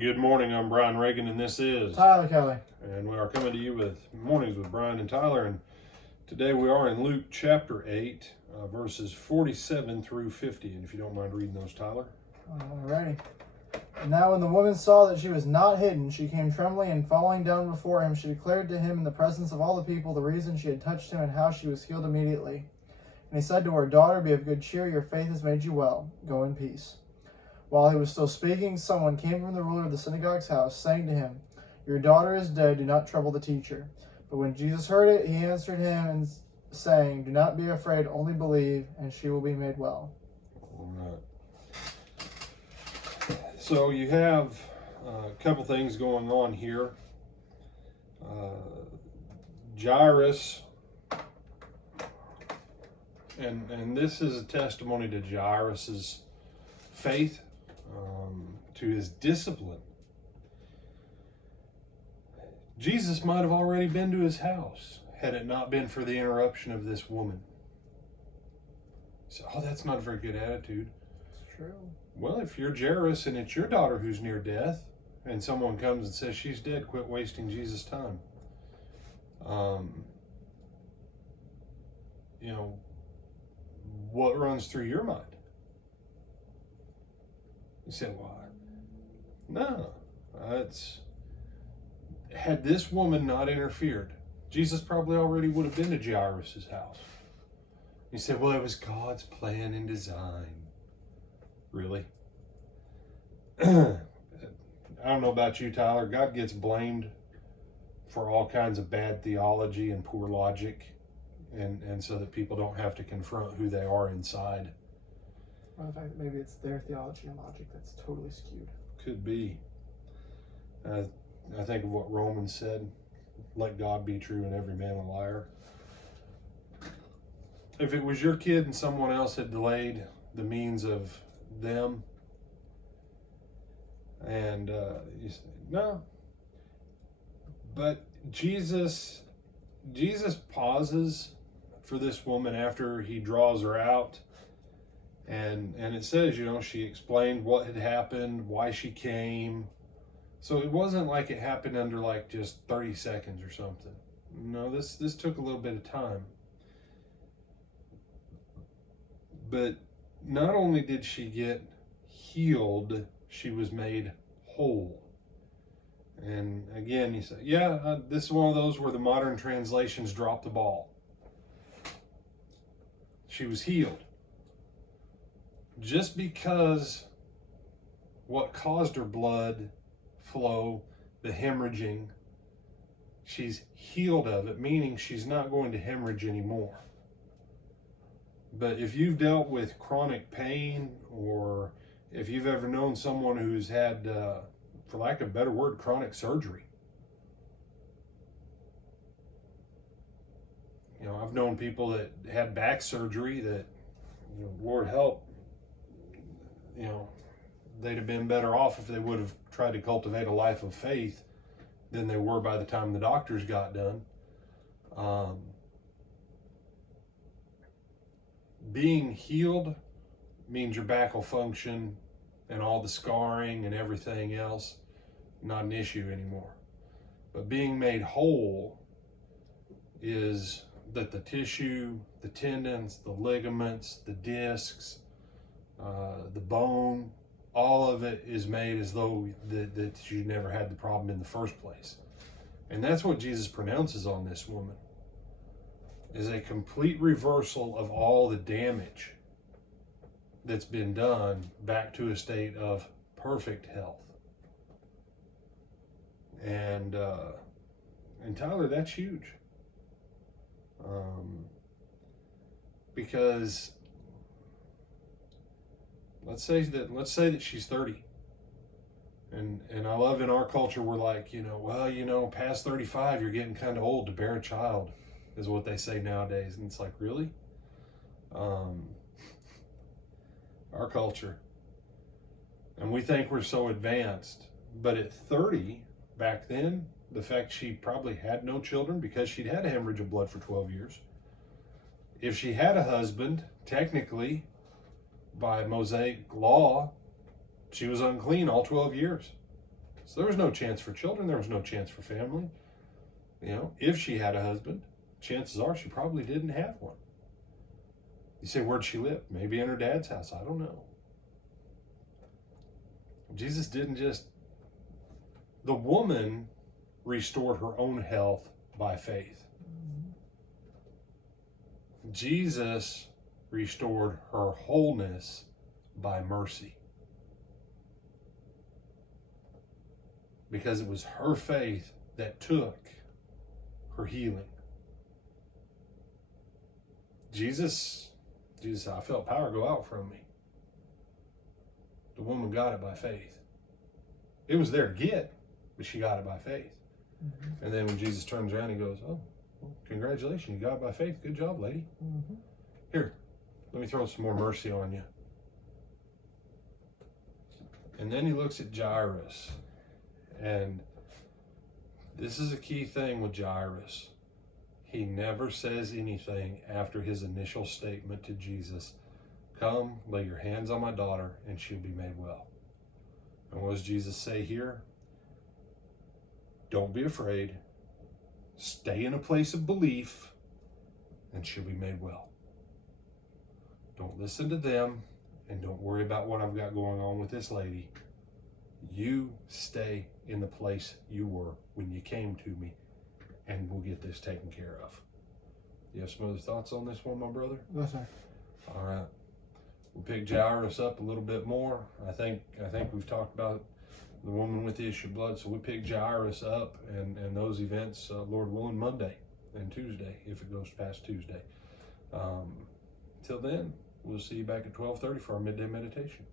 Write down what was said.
Good morning. I'm Brian Reagan, and this is Tyler Kelly. And we are coming to you with Mornings with Brian and Tyler. And today we are in Luke chapter 8, verses 47 through 50. And if you don't mind reading those, Tyler. Alrighty. Now when the woman saw that she was not hidden, she came trembling and falling down before him. She declared to him in the presence of all the people the reason she had touched him and how she was healed immediately. And he said to her, "Daughter, be of good cheer. Your faith has made you well. Go in peace." While he was still speaking, someone came from the ruler of the synagogue's house, saying to him, "Your daughter is dead. Do not trouble the teacher." But when Jesus heard it, he answered him and saying, "Do not be afraid, only believe, and she will be made well." All right. So you have a couple things going on here. Jairus, and this is a testimony to Jairus's faith, to his discipline. Jesus might have already been to his house had it not been for the interruption of this woman. So, that's not a very good attitude. It's true. Well, if you're Jairus and it's your daughter who's near death, and someone comes and says she's dead, quit wasting Jesus' time. What runs through your mind? You say, "Why?" No, had this woman not interfered, Jesus probably already would have been to Jairus' house. You say, "Well, it was God's plan and design." Really? I don't know about you, Tyler. God gets blamed for all kinds of bad theology and poor logic, and so that people don't have to confront who they are inside. Well, in fact, maybe it's their theology and logic that's totally skewed. Could be. I think of what Romans said, "Let God be true and every man a liar." If it was your kid and someone else had delayed the means of them, and you say, no. But Jesus pauses for this woman after he draws her out. And it says, she explained what had happened, why she came. So it wasn't like it happened under like just 30 seconds or something. No, this took a little bit of time. But not only did she get healed, she was made whole. And again, you say, this is one of those where the modern translations dropped the ball. She was healed. Just because what caused her blood flow, the hemorrhaging, she's healed of it, meaning she's not going to hemorrhage anymore. But if you've dealt with chronic pain, or if you've ever known someone who's had, for lack of a better word, chronic surgery. I've known people that had back surgery that, Lord help, they'd have been better off if they would have tried to cultivate a life of faith than they were by the time the doctors got done. Being healed means your back will function, and all the scarring and everything else, not an issue anymore. But being made whole is that the tissue, the tendons, the ligaments, the discs, the bone, all of it is made as though that you never had the problem in the first place. And that's what Jesus pronounces on this woman, is a complete reversal of all the damage that's been done back to a state of perfect health. And Tyler, that's huge. Because let's say that she's 30. And I love in our culture, we're like, past 35, you're getting kind of old to bear a child, is what they say nowadays. And it's like, really? Our culture. And we think we're so advanced. But at 30, back then, the fact she probably had no children because she'd had a hemorrhage of blood for 12 years. If she had a husband, technically, by Mosaic law, she was unclean all 12 years. So there was no chance for children. There was no chance for family. You know, if she had a husband, chances are she probably didn't have one. You say, where'd she live? Maybe in her dad's house. I don't know. Jesus didn't just... The woman restored her own health by faith. Jesus restored her wholeness by mercy. Because it was her faith that took her healing. Jesus, I felt power go out from me. The woman got it by faith. It was there to get, but she got it by faith. Mm-hmm. And then when Jesus turns around, he goes, oh, well, congratulations, you got it by faith. Good job, lady. Mm-hmm. Here, let me throw some more mercy on you. And then he looks at Jairus. And this is a key thing with Jairus. He never says anything after his initial statement to Jesus, come, lay your hands on my daughter, and she'll be made well. And what does Jesus say here? Don't be afraid. Stay in a place of belief, and she'll be made well. Don't listen to them, and don't worry about what I've got going on with this lady. You stay in the place you were when you came to me, and we'll get this taken care of. You have some other thoughts on this one, my brother? Yes, sir. All right. We'll pick Jairus up a little bit more. I think we've talked about the woman with the issue of blood, so we pick Jairus up and those events, Lord willing, Monday and Tuesday, if it goes past Tuesday. Till then, we'll see you back at 12:30 for our midday meditation.